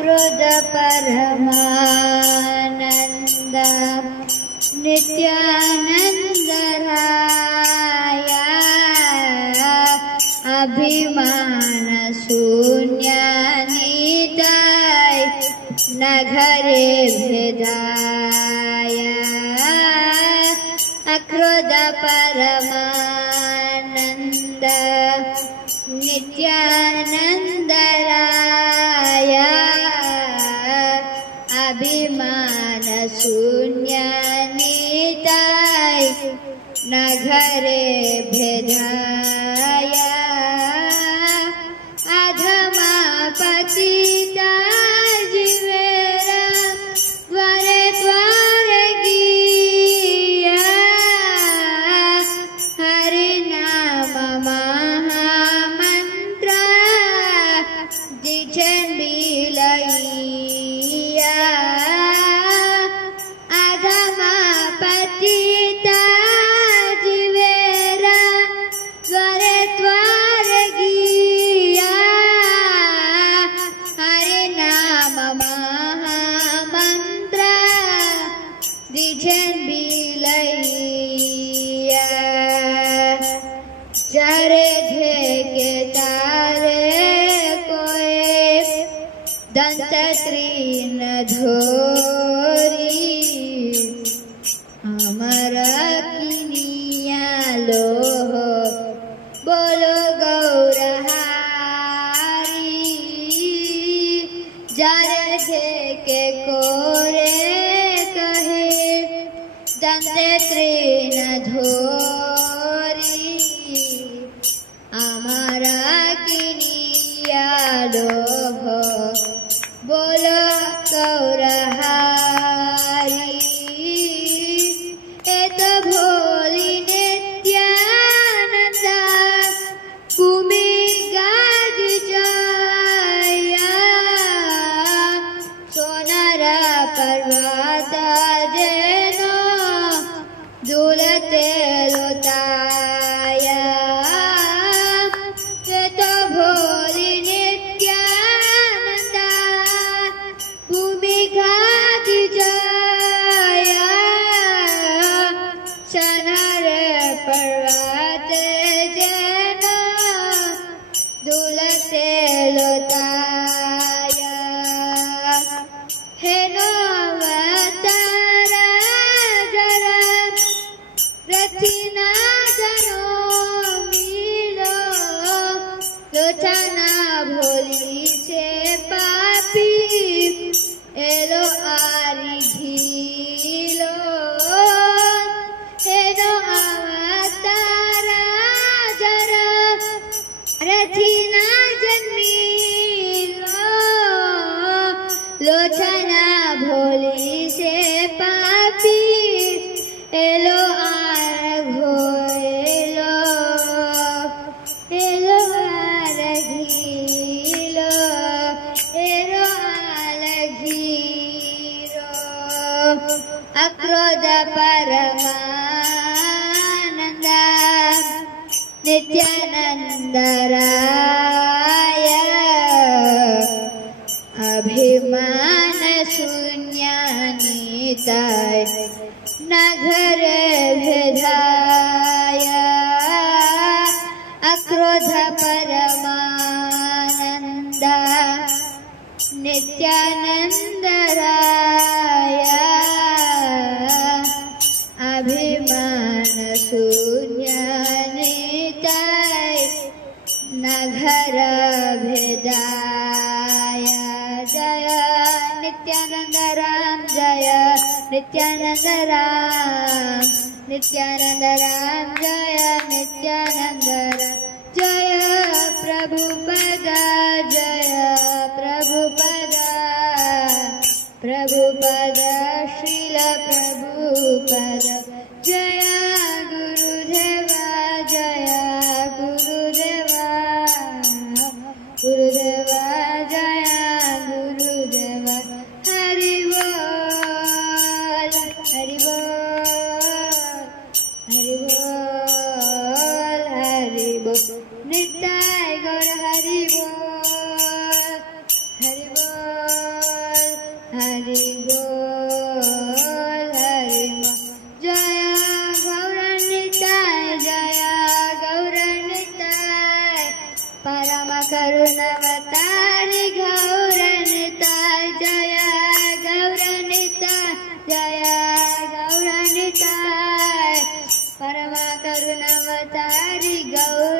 अक्रोध परमानंद नित्यानंद राय अभिमान शून्य निताय न घरे भेदाय अक्रोध परमानंद नित्यानंद राय अभिमान शून्य निताय न घरे भेदाय अधमा पतिता जीवेरा द्वारे द्वारे गिया हरि नाम महामंत्र जिछन बिलैया अधमा पतिता जीवेरा द्वारे द्वारे गिया हरि नाम महामंत्र जिछन बिलैया जरे थे के तारे कोए दंत त्रीन धोरी हमारा किनिया लो बोलो गौरहारी जरे थे के कोरे कहे दंत त्रीन धोरी हमारा किनिया लोभ बोलो गौरहारी एत भोली नित्यानंद भूमि गाद जाया सोनार पर्वत जेनो दुलते लोताया एत भोली नित्यानंद भूमि गाद जाया सोनार पर्वत जेनो दुलते लोताया हेनो अवतारा जरा रथिना जनो मिलो लोचना भोली से पापी एलो आरी घीलो हेनो अवतारा जरा रथिना जन्मीलो लोचना भोली से पापी एलो आर घोएलो एलो आर घीलो एलो आर घीरो अक्रोध परमानंद नित्यानंद राय अभिमान शून्य निताय न घर भेदाय अक्रोध परमानंद नित्यानंद राय अभिमान शून्य निताय न घर भेदाय जय नित्यानंद राम जय नित्यानंद राम नित्यानंद राम जय नित्यानंद राम जय प्रभुपद जय प्रभुपद प्रभुपद श्रील प्रभुपद जय गुरुदेवा जय गुरुदेवा गुरुदेवा जय गुरुदेवा हरि बोल हरि बोल हरि बोल हरि बोल नित्य गौर हरि बोल हरि बोल करुणावतारी गौर